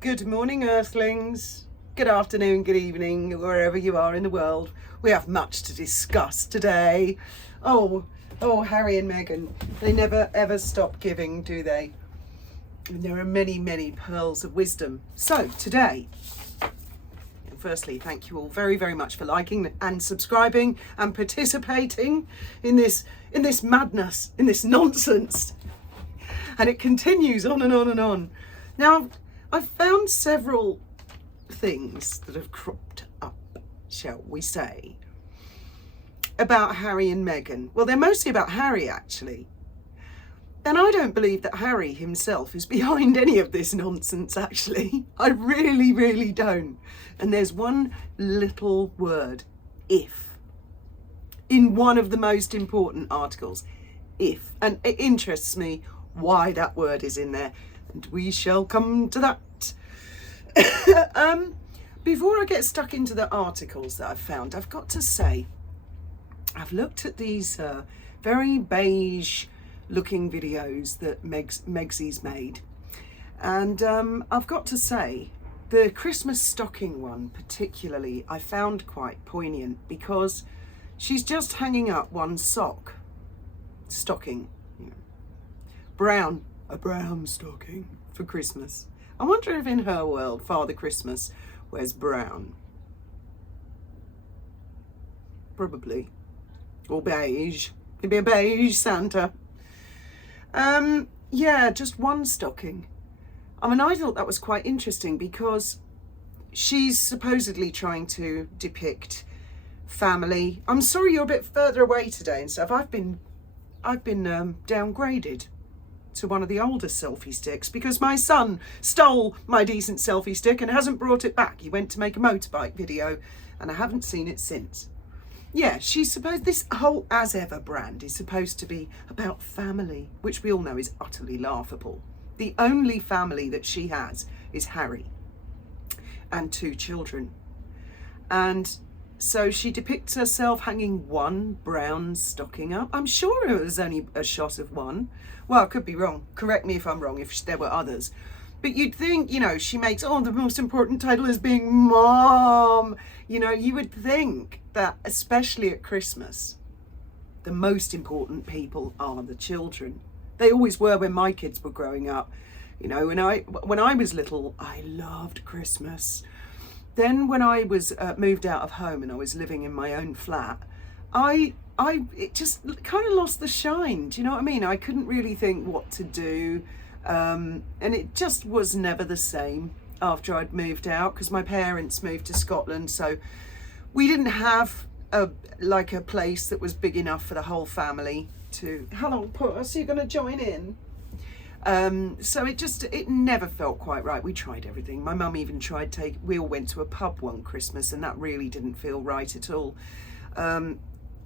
Good morning, Earthlings. Good afternoon, good evening, wherever you are in the world. We have much to discuss today. Oh, Harry and Meghan. They never ever stop giving, do they? And there are many, many pearls of wisdom. So today, firstly, thank you all very, very much for liking and subscribing and participating in this madness, in this nonsense. And it continues on and on and on. Now, I've found several things that have cropped up, shall we say, about Harry and Meghan. Well, they're mostly about Harry, actually. And I don't believe that Harry himself is behind any of this nonsense, actually. I really, really don't. And there's one little word, if, in one of the most important articles, if. And it interests me why that word is in there. And we shall come to that. Before I get stuck into the articles that I've found, I've got to say, I've looked at these very beige looking videos that Megsy's made. And I've got to say, the Christmas stocking one particularly, I found quite poignant because she's just hanging up one stocking, brown, a brown stocking for Christmas. I wonder if in her world, Father Christmas wears brown. Probably. Or beige. It'd be a beige Santa. Yeah, just one stocking. I mean, I thought that was quite interesting because she's supposedly trying to depict family. I'm sorry you're a bit further away today and stuff. I've been downgraded to one of the older selfie sticks because my son stole my decent selfie stick and hasn't brought it back. He went to make a motorbike video and I haven't seen it since. Yeah, she's supposed, this whole As Ever brand is supposed to be about family, which we all know is utterly laughable. The only family that she has is Harry and 2 children. And so she depicts herself hanging one brown stocking up. I'm sure it was only a shot of one. Well, I could be wrong. Correct me if I'm wrong, if there were others. But you'd think, she makes, the most important title is being mom. You would think that, especially at Christmas, the most important people are the children. They always were when my kids were growing up. When I was little, I loved Christmas. Then when I was moved out of home and I was living in my own flat, it just kind of lost the shine. Do you know what I mean? I couldn't really think what to do. And it just was never the same after I'd moved out because my parents moved to Scotland. So we didn't have a place that was big enough for the whole family to, hello Puss, you're going to join in? So it never felt quite right. We tried everything. My mum even tried we all went to a pub one Christmas and that really didn't feel right at all.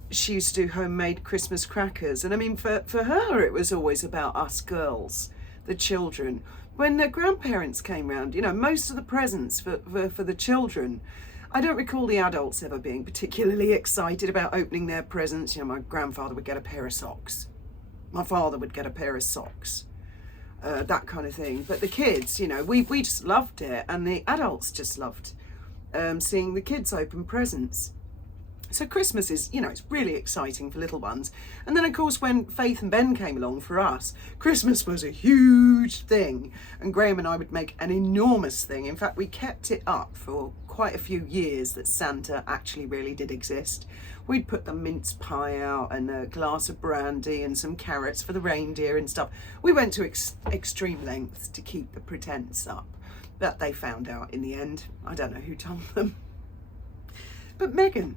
She used to do homemade Christmas crackers. And I mean, for her, it was always about us girls, the children. When their grandparents came round, most of the presents for the children, I don't recall the adults ever being particularly excited about opening their presents. My grandfather would get a pair of socks. My father would get a pair of socks. That kind of thing. But the kids, we just loved it. And the adults just loved seeing the kids open presents. So Christmas is, it's really exciting for little ones. And then, of course, when Faith and Ben came along for us, Christmas was a huge thing. And Graham and I would make an enormous thing. In fact, we kept it up for quite a few years that Santa actually really did exist. We'd put the mince pie out and a glass of brandy and some carrots for the reindeer and stuff. We went to extreme lengths to keep the pretense up. But they found out in the end. I don't know who told them. But Meghan,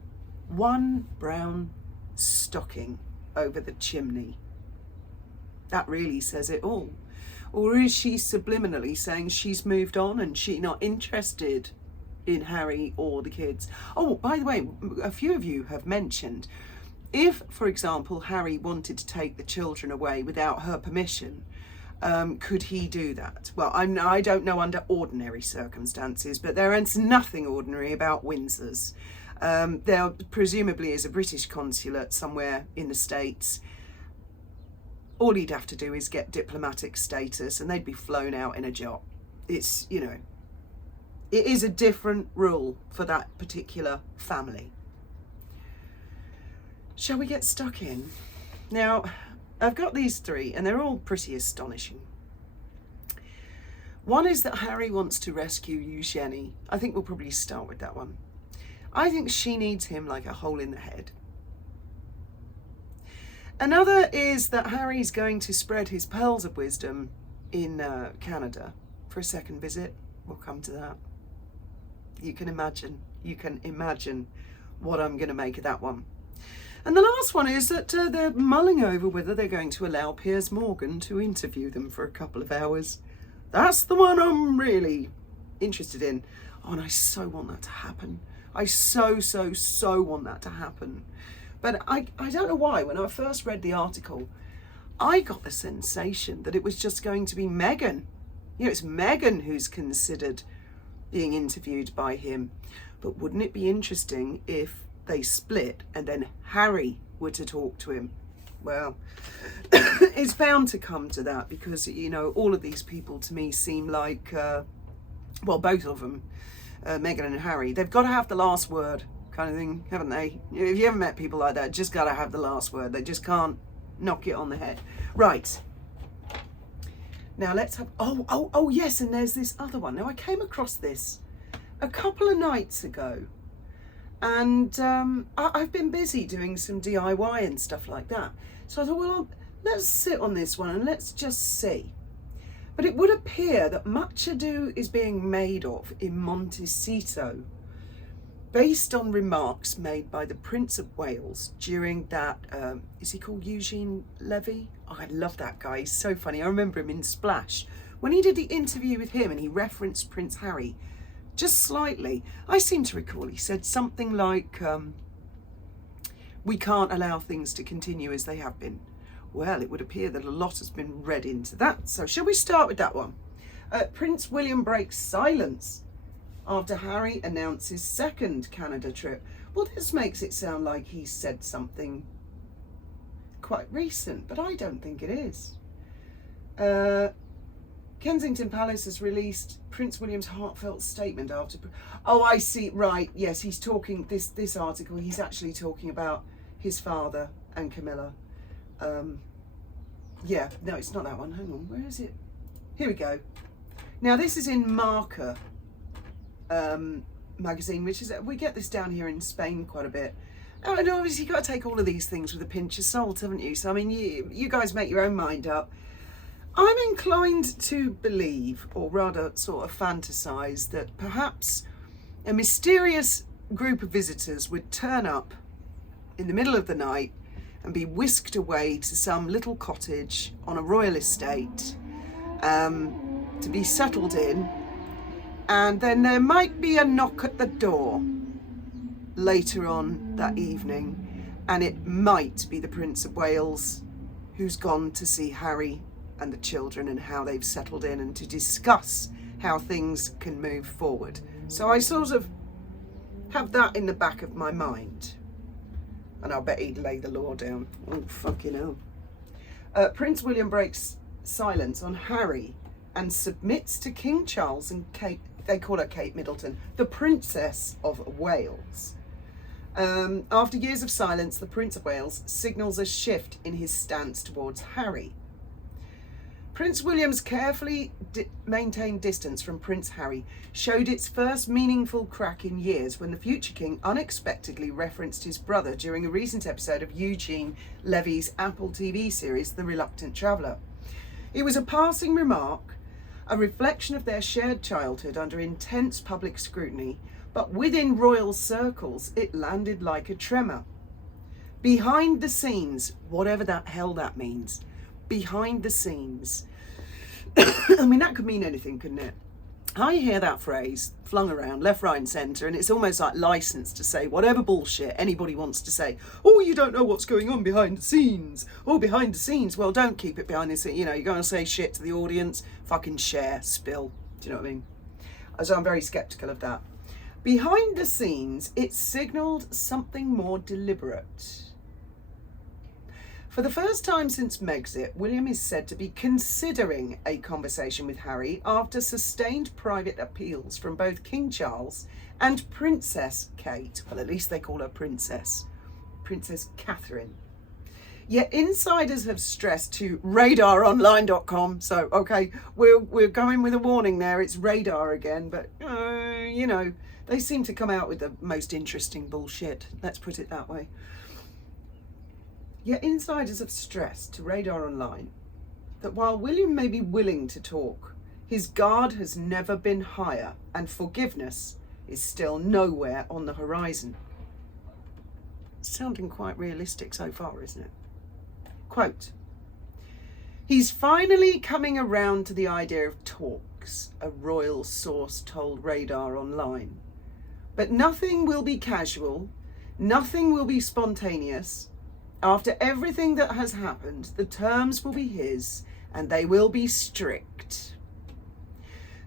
one brown stocking over the chimney. That really says it all. Or is she subliminally saying she's moved on and she's not interested in Harry or the kids? Oh, by the way, a few of you have mentioned, if, for example, Harry wanted to take the children away without her permission, could he do that? Well, I don't know under ordinary circumstances, but there is nothing ordinary about Windsors. There presumably is a British consulate somewhere in the States. All he'd have to do is get diplomatic status and they'd be flown out in a yacht. It's, It is a different rule for that particular family. Shall we get stuck in? Now, I've got these three, and they're all pretty astonishing. One is that Harry wants to rescue Eugenie. I think we'll probably start with that one. I think she needs him like a hole in the head. Another is that Harry's going to spread his pearls of wisdom in Canada for a second visit. We'll come to that. You can imagine what I'm going to make of that one. And the last one is that they're mulling over whether they're going to allow Piers Morgan to interview them for a couple of hours. That's the one I'm really interested in. Oh, and I so want that to happen. I so want that to happen. But I don't know why, when I first read the article, I got the sensation that it was just going to be Meghan. You know, it's Meghan who's considered being interviewed by him. But wouldn't it be interesting if they split and then Harry were to talk to him? Well, it's bound to come to that because, you know, all of these people to me seem like, well, both of them, Meghan and Harry, they've got to have the last word kind of thing, haven't they? If you ever met people like that, just got to have the last word. They just can't knock it on the head. Right. Now let's have, oh yes, and there's this other one. Now I came across this a couple of nights ago. And I've been busy doing some DIY and stuff like that. So I thought, well, let's sit on this one and let's just see. But it would appear that much ado is being made of in Montecito, based on remarks made by the Prince of Wales during that, is he called Eugene Levy? Oh, I love that guy. He's so funny. I remember him in Splash. When he did the interview with him and he referenced Prince Harry, just slightly, I seem to recall he said something like, we can't allow things to continue as they have been. Well, it would appear that a lot has been read into that. So shall we start with that one? Prince William breaks silence after Harry announces second Canada trip. Well, this makes it sound like he said something quite recent, but I don't think it is. Kensington Palace has released Prince William's heartfelt statement after... Oh, I see. Right. Yes, he's talking... This article, he's actually talking about his father and Camilla. Yeah. No, it's not that one. Hang on. Where is it? Here we go. Now, this is in Marca magazine, which is... We get this down here in Spain quite a bit. Oh, and obviously you've got to take all of these things with a pinch of salt, haven't you? So, I mean, you guys make your own mind up. I'm inclined to believe, or rather sort of fantasize, that perhaps a mysterious group of visitors would turn up in the middle of the night and be whisked away to some little cottage on a royal estate to be settled in, and then there might be a knock at the door later on that evening, and it might be the Prince of Wales who's gone to see Harry and the children and how they've settled in and to discuss how things can move forward. So I sort of have that in the back of my mind. And I'll bet he'd lay the law down. Oh, fucking hell. Prince William breaks silence on Harry and submits to King Charles and Kate, they call her Kate Middleton, the Princess of Wales. After years of silence, the Prince of Wales signals a shift in his stance towards Harry. Prince William's carefully maintained distance from Prince Harry showed its first meaningful crack in years when the future king unexpectedly referenced his brother during a recent episode of Eugene Levy's Apple TV series, The Reluctant Traveller. It was a passing remark, a reflection of their shared childhood under intense public scrutiny, but within royal circles it landed like a tremor. Behind the scenes, whatever that hell that means, behind the scenes. I mean, that could mean anything, couldn't it? I hear that phrase flung around left, right and centre, and it's almost like license to say whatever bullshit anybody wants to say. Oh, you don't know what's going on behind the scenes. Oh, behind the scenes. Well, don't keep it behind the scenes. You know, you're going to say shit to the audience, fucking share, spill. Do you know what I mean? So I'm very sceptical of that. Behind the scenes, it signalled something more deliberate. For the first time since Megxit, William is said to be considering a conversation with Harry after sustained private appeals from both King Charles and Princess Kate. Well, at least they call her Princess Catherine. Yet insiders have stressed to radaronline.com, so okay, we're going with a warning there, it's radar again, but you know, they seem to come out with the most interesting bullshit, let's put it that way. Yet insiders have stressed to Radar Online that while William may be willing to talk, his guard has never been higher and forgiveness is still nowhere on the horizon. Sounding quite realistic so far, isn't it? Quote, "He's finally coming around to the idea of talks," a royal source told Radar Online. "But nothing will be casual, nothing will be spontaneous. After everything that has happened, the terms will be his and they will be strict."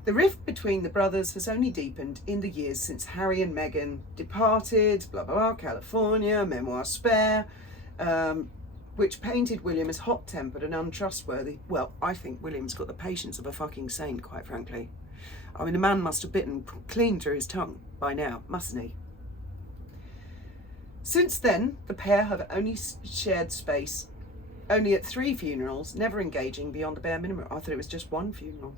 The rift between the brothers has only deepened in the years since Harry and Meghan departed, blah, blah, blah, California, memoir spare, which painted William as hot-tempered and untrustworthy. Well, I think William's got the patience of a fucking saint, quite frankly. I mean, the man must have bitten clean through his tongue by now, mustn't he? Since then, the pair have only shared space, only at 3 funerals, never engaging beyond the bare minimum. I thought it was just 1 funeral.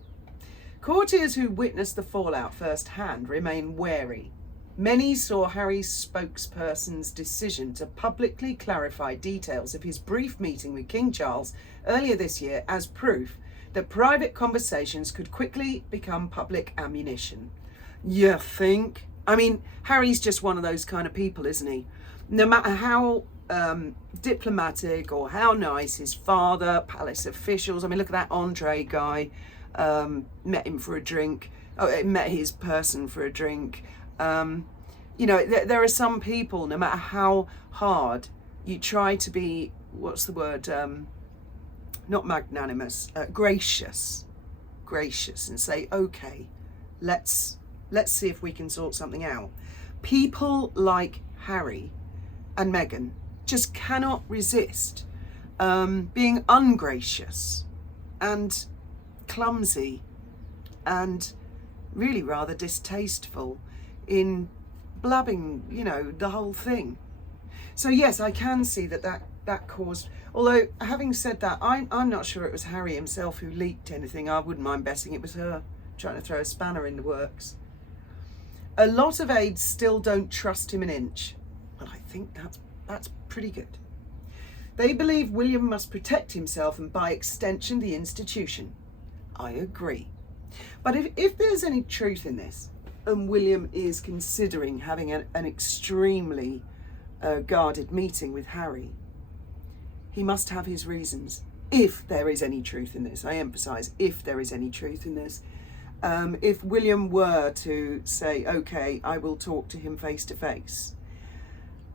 Courtiers who witnessed the fallout firsthand remain wary. Many saw Harry's spokesperson's decision to publicly clarify details of his brief meeting with King Charles earlier this year as proof that private conversations could quickly become public ammunition. You think? I mean, Harry's just one of those kind of people, isn't he? No matter how diplomatic or how nice his father, palace officials, I mean, look at that Andre guy, met him for a drink, met his person for a drink. You know, there are some people, no matter how hard you try to be, what's the word, not magnanimous, gracious, and say, okay, let's see if we can sort something out. People like Harry and Meghan just cannot resist being ungracious and clumsy and really rather distasteful in blabbing, you know, the whole thing. So yes, I can see that caused, although having said that, I'm not sure it was Harry himself who leaked anything. I wouldn't mind betting it was her trying to throw a spanner in the works. A lot of aides still don't trust him an inch. Well, I think that's pretty good. They believe William must protect himself and by extension the institution. I agree. But if there's any truth in this, and William is considering having an extremely guarded meeting with Harry, he must have his reasons. If there is any truth in this, I emphasise, if there is any truth in this. If William were to say, okay, I will talk to him face to face,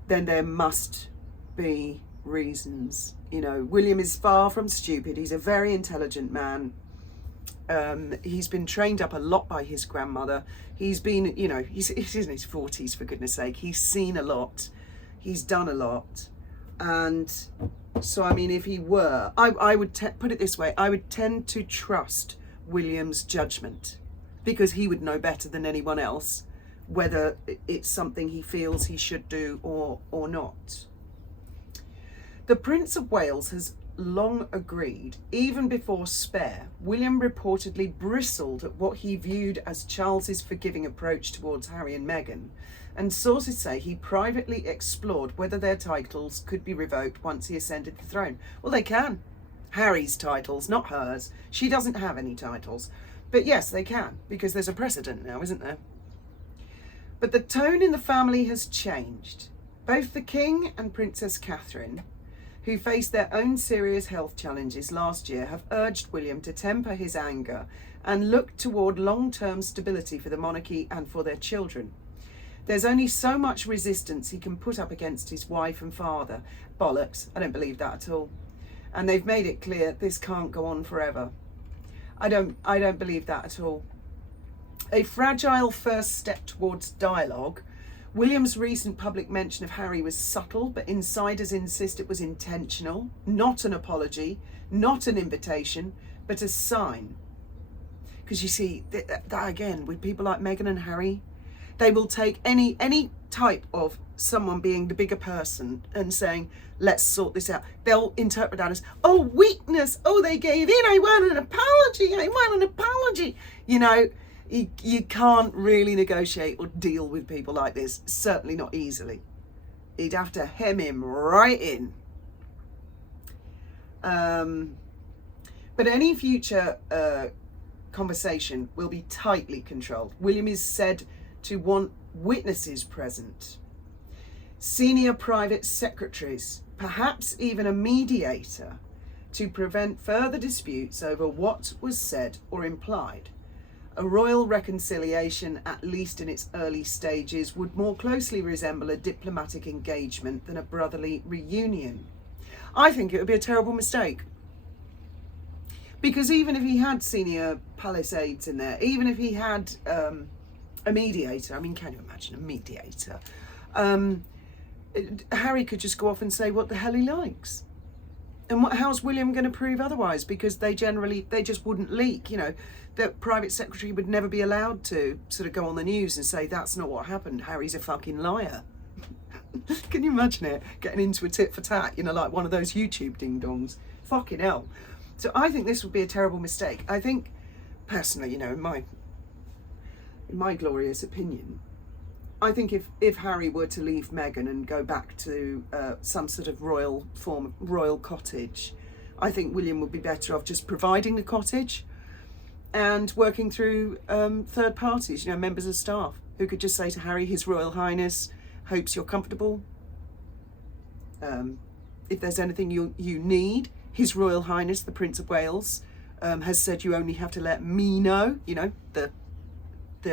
then there must be reasons. You know, William is far from stupid. He's a very intelligent man. He's been trained up a lot by his grandmother. He's been, you know, he's in his 40s, for goodness sake. He's seen a lot. He's done a lot. And so, I mean, if he were, I would put it this way, I would tend to trust William's judgment because he would know better than anyone else whether it's something he feels he should do or not. The Prince of Wales has long agreed, even before Spare, William reportedly bristled at what he viewed as Charles's forgiving approach towards Harry and Meghan, and sources say he privately explored whether their titles could be revoked once he ascended the throne. Well, they can. Harry's titles, not hers. She doesn't have any titles. But yes, they can, because there's a precedent now, isn't there? But the tone in the family has changed. Both the King and Princess Catherine, who faced their own serious health challenges last year, have urged William to temper his anger and look toward long-term stability for the monarchy and for their children. There's only so much resistance he can put up against his wife and father. Bollocks, I don't believe that at all. And they've made it clear this can't go on forever. I don't believe that at all. A fragile first step towards dialogue William's recent public mention of Harry was subtle, but insiders insist it was intentional, not an apology, not an invitation, but a sign. Because you see, that again, with people like Meghan and Harry, they will take any type of someone being the bigger person and saying, let's sort this out. They'll interpret that as, oh, weakness. Oh, they gave in. I want an apology. I want an apology. You know, you can't really negotiate or deal with people like this. Certainly not easily. You'd have to hem him right in. But any future conversation will be tightly controlled. William is said to want witnesses present, senior private secretaries, perhaps even a mediator, to prevent further disputes over what was said or implied. A royal reconciliation, at least in its early stages, would more closely resemble a diplomatic engagement than a brotherly reunion. I think it would be a terrible mistake. Because even if he had senior palace aides in there, even if he had a mediator, I mean, can you imagine a mediator? Harry could just go off and say what the hell he likes. And how's William going to prove otherwise? Because they just wouldn't leak, you know. The private secretary would never be allowed to sort of go on the news and say, that's not what happened. Harry's a fucking liar. Can you imagine it? Getting into a tit for tat, you know, like one of those YouTube ding-dongs. Fucking hell. So I think this would be a terrible mistake. I think, personally, you know, in my glorious opinion, I think if Harry were to leave Meghan and go back to some sort of royal cottage, I think William would be better off just providing the cottage and working through third parties, you know, members of staff, who could just say to Harry, His Royal Highness hopes you're comfortable. If there's anything you need, His Royal Highness, the Prince of Wales, has said you only have to let me know, you know, the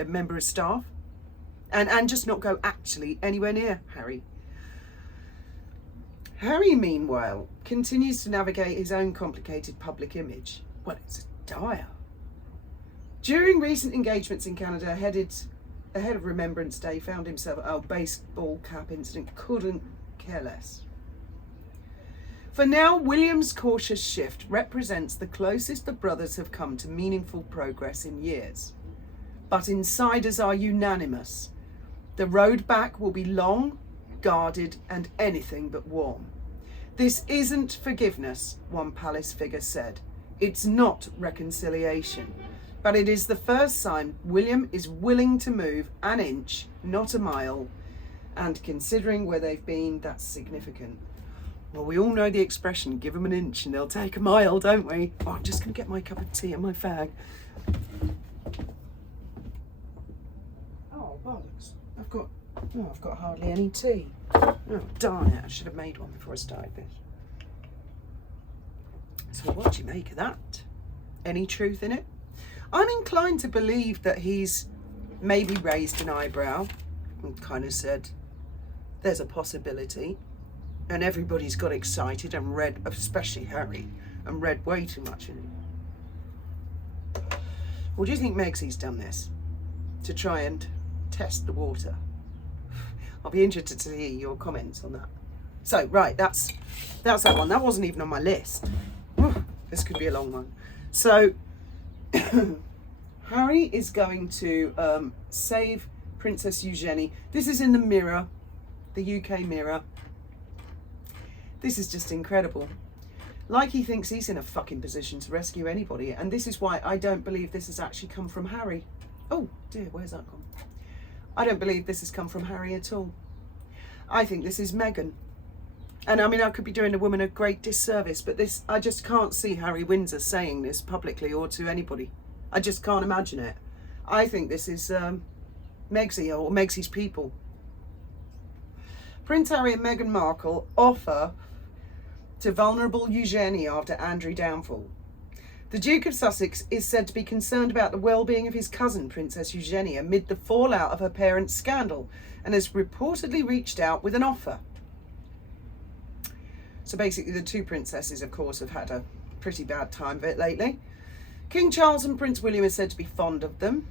member of staff. And just not go actually anywhere near Harry. Harry, meanwhile, continues to navigate his own complicated public image. Well, it's dire. During recent engagements in Canada, ahead of Remembrance Day, found himself at a baseball cap incident. Couldn't care less. For now, William's cautious shift represents the closest the brothers have come to meaningful progress in years. But insiders are unanimous. The road back will be long, guarded, and anything but warm. This isn't forgiveness, one palace figure said. It's not reconciliation. But it is the first sign William is willing to move an inch, not a mile. And considering where they've been, that's significant. Well, we all know the expression, give them an inch and they'll take a mile, don't we? Oh, I'm just going to get my cup of tea and my fag. Oh, bollocks. I've got hardly any tea. Oh, darn it. I should have made one before I started this. So what do you make of that? Any truth in it? I'm inclined to believe that he's maybe raised an eyebrow and kind of said, there's a possibility. And everybody's got excited and read, especially Harry, and read way too much in it. Or do you think Megsy's done this to try and test the water? I'll be interested to hear your comments on that. So, right, that's that one. That wasn't even on my list. This could be a long one. So, Harry is going to save Princess Eugenie. This is in the Mirror, the UK Mirror. This is just incredible. Like he thinks he's in a fucking position to rescue anybody. And this is why I don't believe this has actually come from Harry. Oh dear, where's that gone? I don't believe this has come from Harry at all. I think this is Meghan. And I mean, I could be doing a woman a great disservice, but this, I just can't see Harry Windsor saying this publicly or to anybody. I just can't imagine it. I think this is Megsy or Megsy's people. Prince Harry and Meghan Markle offer to vulnerable Eugenie after Andrew downfall. The Duke of Sussex is said to be concerned about the well-being of his cousin, Princess Eugenie, amid the fallout of her parents' scandal, and has reportedly reached out with an offer. So basically the two princesses, of course, have had a pretty bad time of it lately. King Charles and Prince William are said to be fond of them.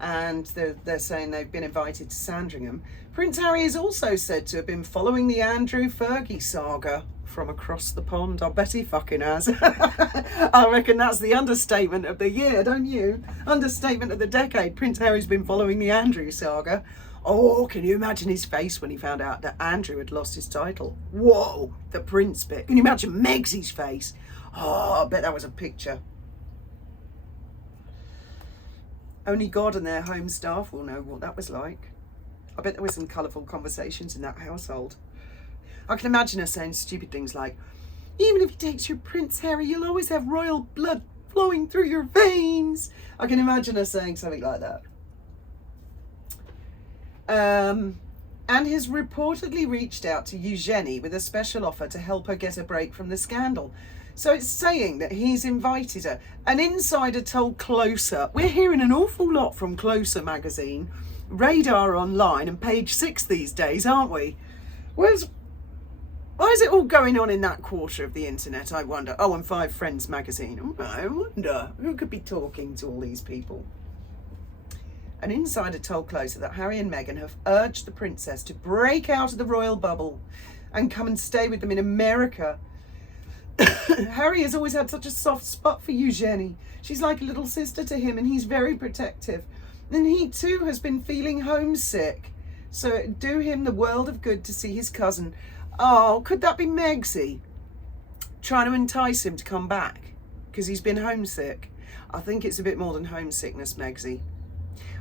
and they're saying they've been invited to Sandringham. Prince Harry is also said to have been following the Andrew Fergie saga from across the pond. I bet he fucking has. I reckon that's the understatement of the year, don't you? Understatement of the decade. Prince Harry's been following the Andrew saga. Oh, can you imagine his face when he found out that Andrew had lost his title? Whoa, the prince bit. Can you imagine Megsy's face? Oh, I bet that was a picture. Only God and their home staff will know what that was like. I bet there were some colourful conversations in that household. I can imagine her saying stupid things like, even if he takes your Prince Harry, you'll always have royal blood flowing through your veins. I can imagine her saying something like that. And has reportedly reached out to Eugenie with a special offer to help her get a break from the scandal. So it's saying that he's invited her. An insider told Closer. We're hearing an awful lot from Closer magazine, Radar Online and Page 6 these days, aren't we? Why is it all going on in that quarter of the internet, I wonder? Oh, and Five Friends magazine. Oh, I wonder who could be talking to all these people. An insider told Closer that Harry and Meghan have urged the princess to break out of the royal bubble and come and stay with them in America. Harry has always had such a soft spot for Eugenie. She's like a little sister to him, and he's very protective. And he too has been feeling homesick. So it'd do him the world of good to see his cousin. Oh, could that be Megsy trying to entice him to come back because he's been homesick? I think it's a bit more than homesickness, Megsy.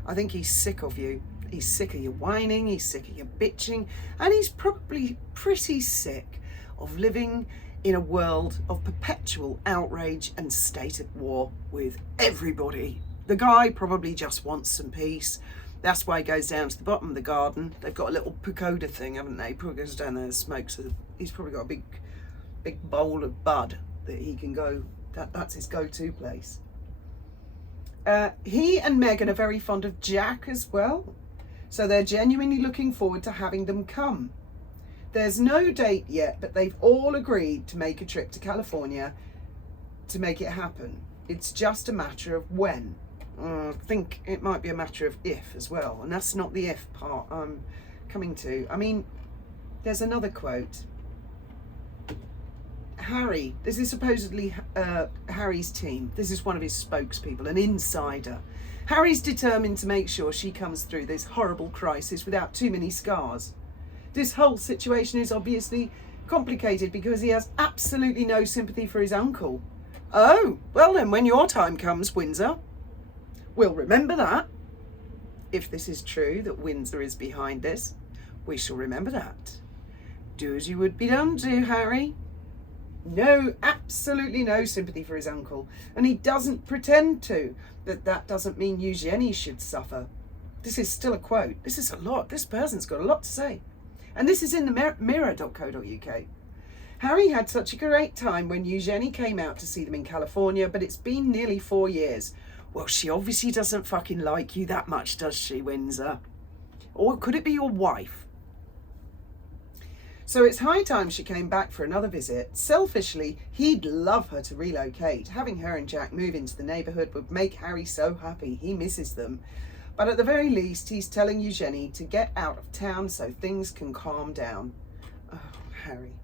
I think he's sick of you. He's sick of your whining, he's sick of your bitching, and he's probably pretty sick of living in a world of perpetual outrage and state of war with everybody. The guy probably just wants some peace. That's why he goes down to the bottom of the garden. They've got a little pagoda thing, haven't they? He probably goes down there and smokes. He's probably got a big bowl of bud that he can go. That's his go-to place. He and Meghan are very fond of Jack as well. So they're genuinely looking forward to having them come. There's no date yet, but they've all agreed to make a trip to California to make it happen. It's just a matter of when. I think it might be a matter of if as well. And that's not the if part I'm coming to. I mean, there's another quote. Harry, this is supposedly Harry's team. This is one of his spokespeople, an insider. Harry's determined to make sure she comes through this horrible crisis without too many scars. This whole situation is obviously complicated because he has absolutely no sympathy for his uncle. Oh, well then, when your time comes, Windsor, we'll remember that. If this is true, that Windsor is behind this, we shall remember that. Do as you would be done to, Harry. No, absolutely no sympathy for his uncle. And he doesn't pretend to. That doesn't mean Eugenie should suffer. This is still a quote. This is a lot. This person's got a lot to say. And this is in the mirror.co.uk. Harry had such a great time when Eugenie came out to see them in California, but it's been nearly 4 years. Well, she obviously doesn't fucking like you that much, does she, Windsor? Or could it be your wife? So it's high time she came back for another visit. Selfishly, he'd love her to relocate. Having her and Jack move into the neighbourhood would make Harry so happy. He misses them. But at the very least, he's telling Eugenie to get out of town so things can calm down. Oh, Harry.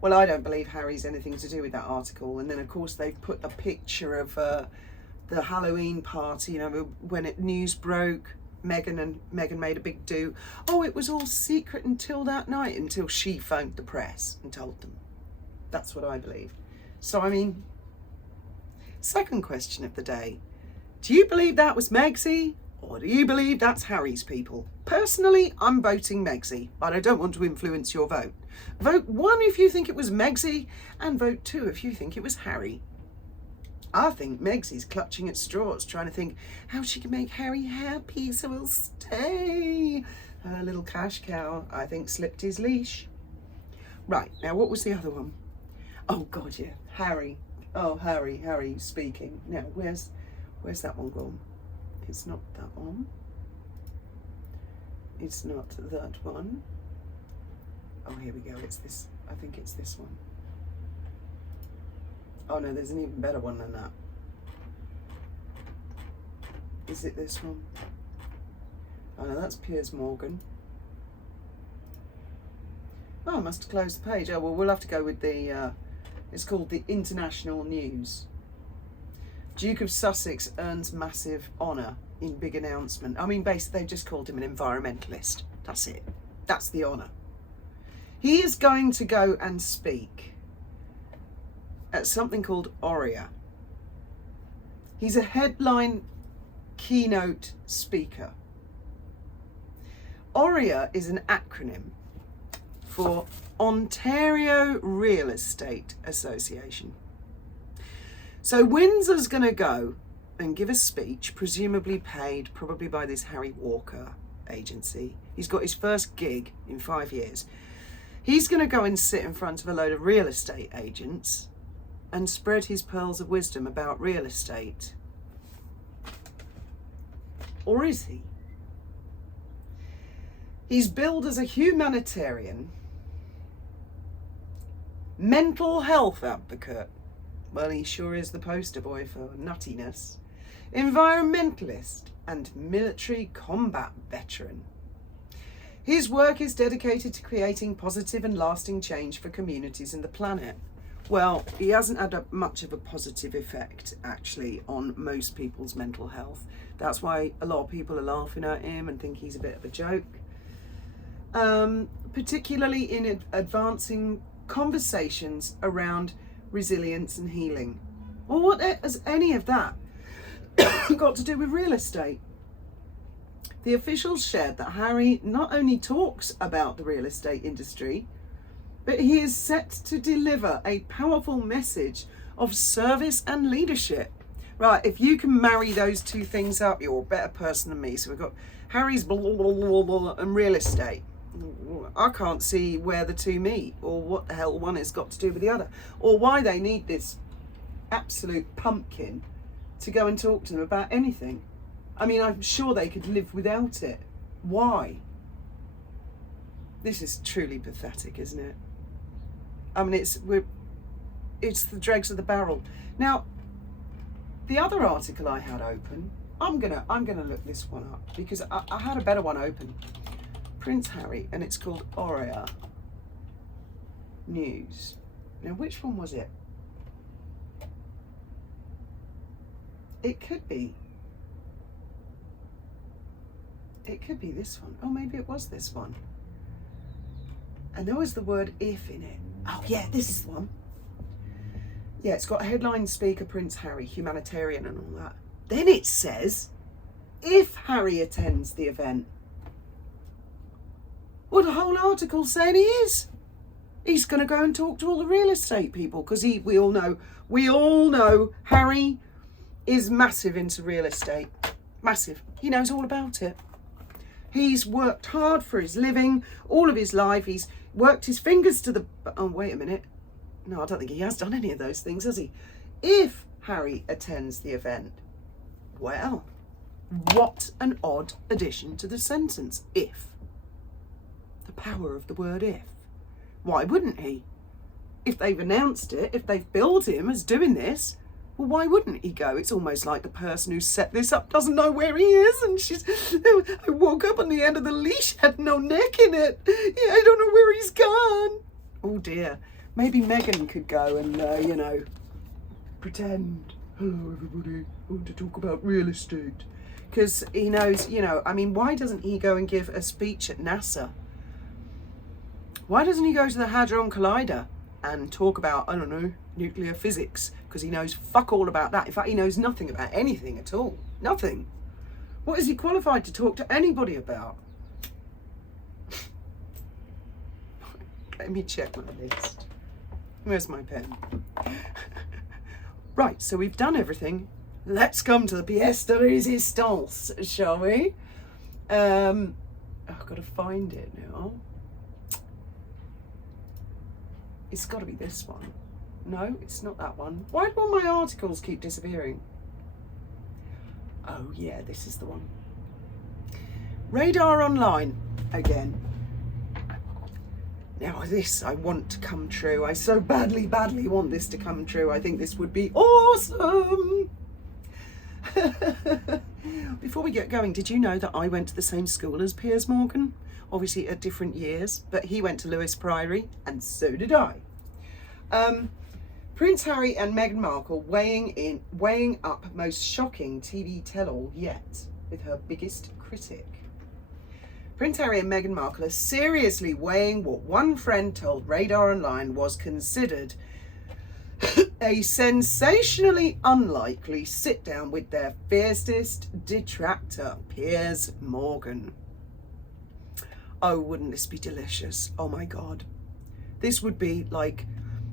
Well, I don't believe Harry's anything to do with that article. And then, of course, they've put the picture of the Halloween party, you know, when news broke. Meghan made a big do. Oh, it was all secret until that night, until she phoned the press and told them. That's what I believe. So, I mean, second question of the day. Do you believe that was Megsy? Or do you believe that's Harry's people? Personally, I'm voting Megsy, but I don't want to influence your vote. Vote 1 if you think it was Megsy, and vote 2 if you think it was Harry. I think Megsy's clutching at straws, trying to think how she can make Harry happy so he'll stay. Her little cash cow, I think, slipped his leash. Right, now what was the other one? Oh God, yeah, Harry. Oh, Harry speaking. Now, where's that one gone? It's not that one. It's not that one. Oh, here we go. It's this. I think it's this one. Oh no, there's an even better one than that. Is it this one? Oh no, that's Piers Morgan. Oh, I must have closed the page. Oh, well, we'll have to go with the, it's called the International News. Duke of Sussex earns massive honour in big announcement. I mean, basically, they've just called him an environmentalist. That's it. That's the honour. He is going to go and speak at something called Aurea. He's a headline keynote speaker. Aurea is an acronym for Ontario Real Estate Association. So Windsor's going to go and give a speech, presumably paid probably by this Harry Walker agency. He's got his first gig in 5 years. He's going to go and sit in front of a load of real estate agents and spread his pearls of wisdom about real estate. Or is he? He's billed as a humanitarian, mental health advocate. Well, he sure is the poster boy for nuttiness. Environmentalist and military combat veteran. His work is dedicated to creating positive and lasting change for communities and the planet. Well, he hasn't had much of a positive effect, actually, on most people's mental health. That's why a lot of people are laughing at him and think he's a bit of a joke. Particularly in advancing conversations around resilience and healing. Well, what has any of that got to do with real estate? The officials shared that Harry not only talks about the real estate industry, but he is set to deliver a powerful message of service and leadership. Right, if you can marry those two things up, you're a better person than me. So we've got Harry's blah, blah, blah, blah, blah, and real estate. I can't see where the two meet, or what the hell one has got to do with the other, or why they need this absolute pumpkin to go and talk to them about anything. I mean, I'm sure they could live without it. Why? This is truly pathetic, isn't it? I mean, it's the dregs of the barrel. Now, the other article I had open, I'm gonna look this one up because I had a better one open. Prince Harry, and it's called Aurea News. Now, which one was it? It could be this one. Oh, maybe it was this one. And there was the word if in it. Oh yeah, this is the one. Yeah, it's got a headline speaker, Prince Harry, humanitarian and all that. Then it says, if Harry attends the event. Well, the whole article's saying he is. He's going to go and talk to all the real estate people because we all know Harry is massive into real estate. Massive. He knows all about it. He's worked hard for his living all of his life. He's worked his fingers to the... Oh, wait a minute. No, I don't think he has done any of those things, has he? If Harry attends the event, well, what an odd addition to the sentence, if. The power of the word if. Why wouldn't he? If they've announced it, if they've billed him as doing this, well, why wouldn't he go? It's almost like the person who set this up doesn't know where he is, and I woke up on the end of the leash, had no neck in it. Yeah, I don't know where he's gone. Oh dear. Maybe Meghan could go and, pretend, hello everybody, I want to talk about real estate. Because he knows, I mean, why doesn't he go and give a speech at NASA? Why doesn't he go to the Hadron Collider and talk about, I don't know, nuclear physics? Because he knows fuck all about that. In fact, he knows nothing about anything at all. Nothing. What is he qualified to talk to anybody about? Let me check my list. Where's my pen? Right, so we've done everything. Let's come to the pièce de résistance, shall we? I've got to find it now. It's got to be this one. No, it's not that one. Why do all my articles keep disappearing? Oh yeah, this is the one. Radar Online again. Now this I want to come true. I so badly want this to come true. I think this would be awesome. Before we get going, did you know that I went to the same school as Piers Morgan? Obviously at different years, but he went to Lewis Priory, and so did I. Prince Harry and Meghan Markle weighing up most shocking TV tell-all yet with her biggest critic. Prince Harry and Meghan Markle are seriously weighing what one friend told Radar Online was considered a sensationally unlikely sit-down with their fiercest detractor, Piers Morgan. Oh, wouldn't this be delicious? Oh my God. This would be like,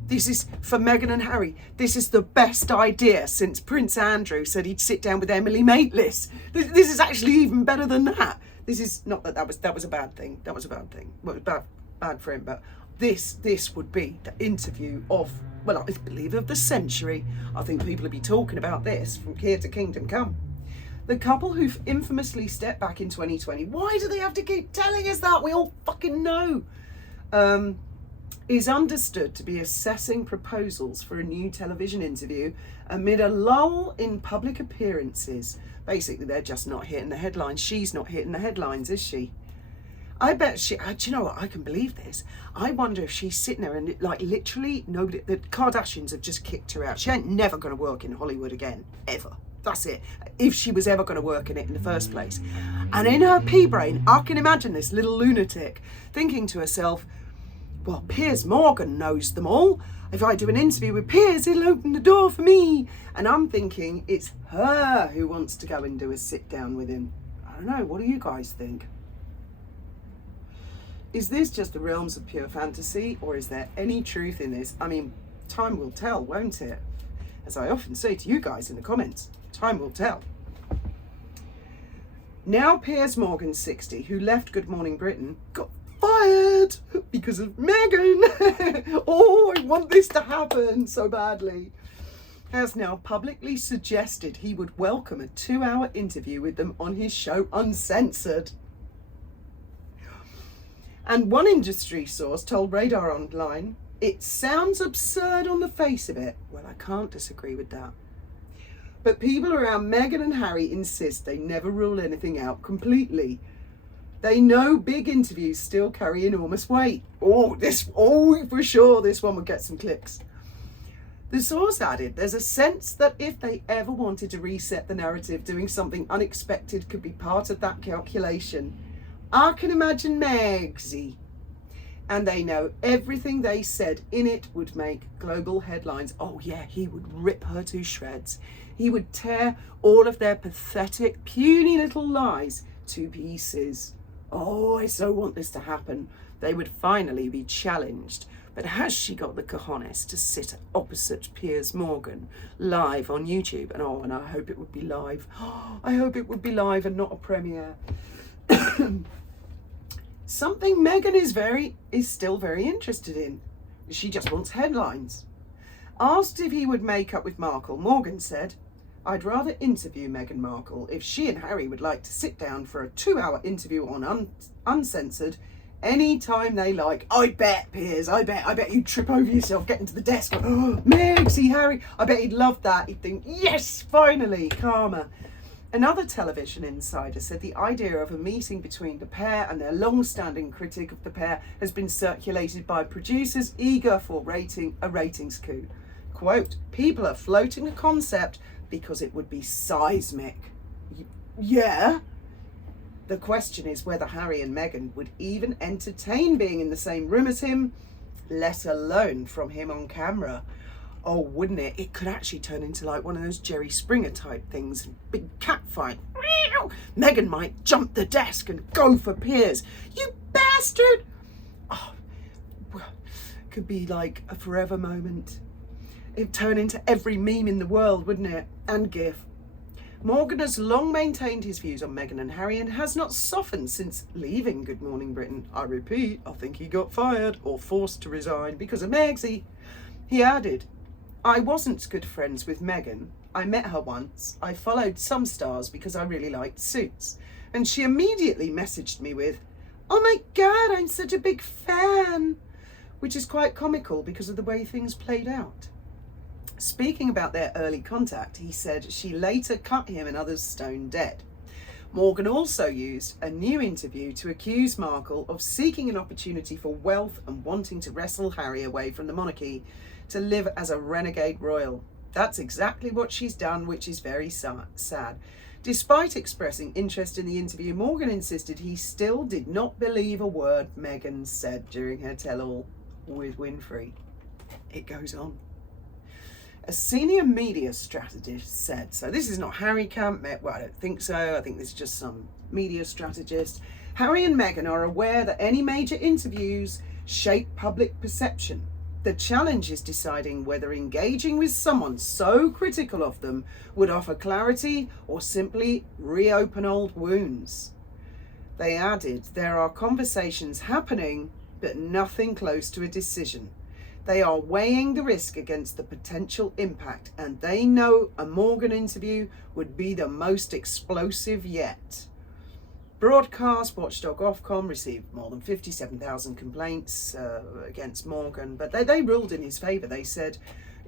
this is, for Meghan and Harry, this is the best idea since Prince Andrew said he'd sit down with Emily Maitlis. This is actually even better than that. This is, not that that was a bad thing. That was a bad thing. Well, it was bad for him, but this would be the interview of, well, I believe of the century. I think people will be talking about this from here to kingdom come. The couple who've infamously stepped back in 2020, why do they have to keep telling us that? We all fucking know. Is understood to be assessing proposals for a new television interview amid a lull in public appearances. Basically, they're just not hitting the headlines. She's not hitting the headlines, is she? I bet she, do you know what, I can believe this. I wonder if she's sitting there and like literally nobody, the Kardashians have just kicked her out. She ain't never going to work in Hollywood again, ever. That's it. If she was ever going to work in it in the first place. And in her pea brain, I can imagine this little lunatic thinking to herself, well, Piers Morgan knows them all. If I do an interview with Piers, he'll open the door for me. And I'm thinking it's her who wants to go and do a sit down with him. I don't know. What do you guys think? Is this just the realms of pure fantasy, or is there any truth in this? I mean, time will tell, won't it? As I often say to you guys in the comments, time will tell. Now Piers Morgan, 60, who left Good Morning Britain, got fired because of Meghan. Oh, I want this to happen so badly. Has now publicly suggested he would welcome a 2-hour interview with them on his show Uncensored. And one industry source told Radar Online, it sounds absurd on the face of it. Well, I can't disagree with that. But people around Meghan and Harry insist they never rule anything out completely. They know big interviews still carry enormous weight. Oh, for sure, this one would get some clicks. The source added, there's a sense that if they ever wanted to reset the narrative, doing something unexpected could be part of that calculation. I can imagine Megsy. And they know everything they said in it would make global headlines. Oh yeah, he would rip her to shreds. He would tear all of their pathetic, puny little lies to pieces. Oh, I so want this to happen. They would finally be challenged. But has she got the cojones to sit opposite Piers Morgan live on YouTube? And I hope it would be live. I hope it would be live and not a premiere. Something Meghan is still very interested in. She just wants headlines. Asked if he would make up with Markle, Morgan said, I'd rather interview Meghan Markle if she and Harry would like to sit down for a 2-hour interview on Uncensored any time they like. I bet, Piers, I bet you'd trip over yourself getting to the desk. Oh, Meg, see Harry. I bet he'd love that. He'd think, yes, finally, karma. Another television insider said the idea of a meeting between the pair and their long-standing critic of the pair has been circulated by producers eager for a ratings coup. Quote, people are floating the concept because it would be seismic. Yeah. The question is whether Harry and Meghan would even entertain being in the same room as him, let alone from him on camera. Oh, wouldn't it? It could actually turn into like one of those Jerry Springer type things. Big cat fight. Meghan might jump the desk and go for Piers. You bastard! Oh, could be like a forever moment. It'd turn into every meme in the world, wouldn't it? And GIF. Morgan has long maintained his views on Meghan and Harry and has not softened since leaving Good Morning Britain. I repeat, I think he got fired or forced to resign because of Megsy. He added, I wasn't good friends with Meghan. I met her once. I followed some stars because I really liked Suits. And she immediately messaged me with, oh my God, I'm such a big fan. Which is quite comical because of the way things played out. Speaking about their early contact, he said she later cut him and others stone dead. Morgan also used a new interview to accuse Markle of seeking an opportunity for wealth and wanting to wrestle Harry away from the monarchy to live as a renegade royal. That's exactly what she's done, which is very sad. Despite expressing interest in the interview, Morgan insisted he still did not believe a word Meghan said during her tell-all with Winfrey. It goes on. A senior media strategist said, so this is not Harry camp, well, I don't think so, I think this is just some media strategist. Harry and Meghan are aware that any major interviews shape public perception. The challenge is deciding whether engaging with someone so critical of them would offer clarity or simply reopen old wounds. They added, there are conversations happening, but nothing close to a decision. They are weighing the risk against the potential impact, and they know a Morgan interview would be the most explosive yet. Broadcast watchdog Ofcom received more than 57,000 complaints against Morgan, but they ruled in his favour. They said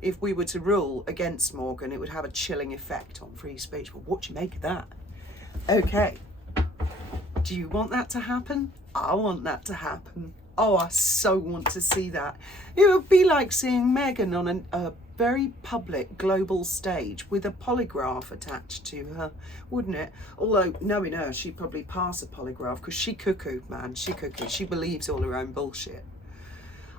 if we were to rule against Morgan, it would have a chilling effect on free speech. Well, what do you make of that? Okay. Do you want that to happen? I want that to happen. Oh, I so want to see that. It would be like seeing Meghan on a very public global stage with a polygraph attached to her, wouldn't it? Although, knowing her, she'd probably pass a polygraph because she cuckoo, man. She cuckoo. She believes all her own bullshit.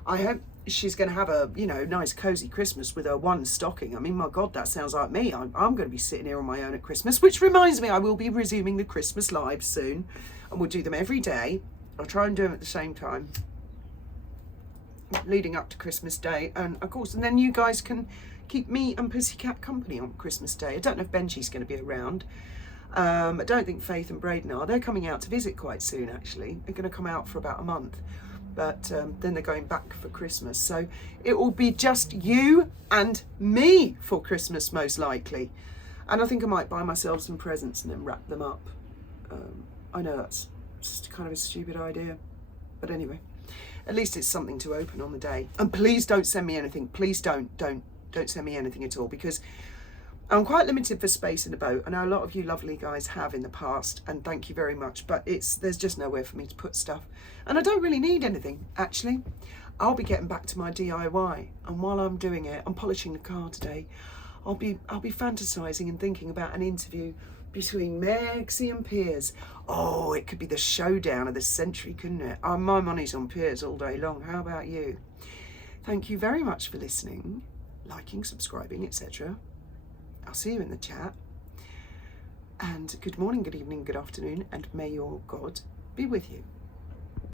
I hope she's going to have a, nice cozy Christmas with her one stocking. I mean, my God, that sounds like me. I'm going to be sitting here on my own at Christmas, which reminds me I will be resuming the Christmas lives soon, and we'll do them every day. I'll try and do them at the same time, leading up to Christmas Day, and of course, and then you guys can keep me and Pussycat company on Christmas Day. I don't know if Benji's going to be around. I don't think Faith and Braden are. They're coming out to visit quite soon, actually. They're going to come out for about a month, but then they're going back for Christmas. So it will be just you and me for Christmas, most likely. And I think I might buy myself some presents and then wrap them up. I know that's just kind of a stupid idea, but anyway, at least it's something to open on the day. And please don't send me anything. Please don't send me anything at all, because I'm quite limited for space in the boat. I know a lot of you lovely guys have in the past, and thank you very much, but there's just nowhere for me to put stuff, and I don't really need anything, actually. I'll be getting back to my DIY, and while I'm doing it, I'm polishing the car today. I'll be fantasizing and thinking about an interview between Megxie and Piers. Oh, it could be the showdown of the century, couldn't it? Oh, my money's on Piers all day long. How about you? Thank you very much for listening, liking, subscribing, etc. I'll see you in the chat. And good morning, good evening, good afternoon, and may your God be with you.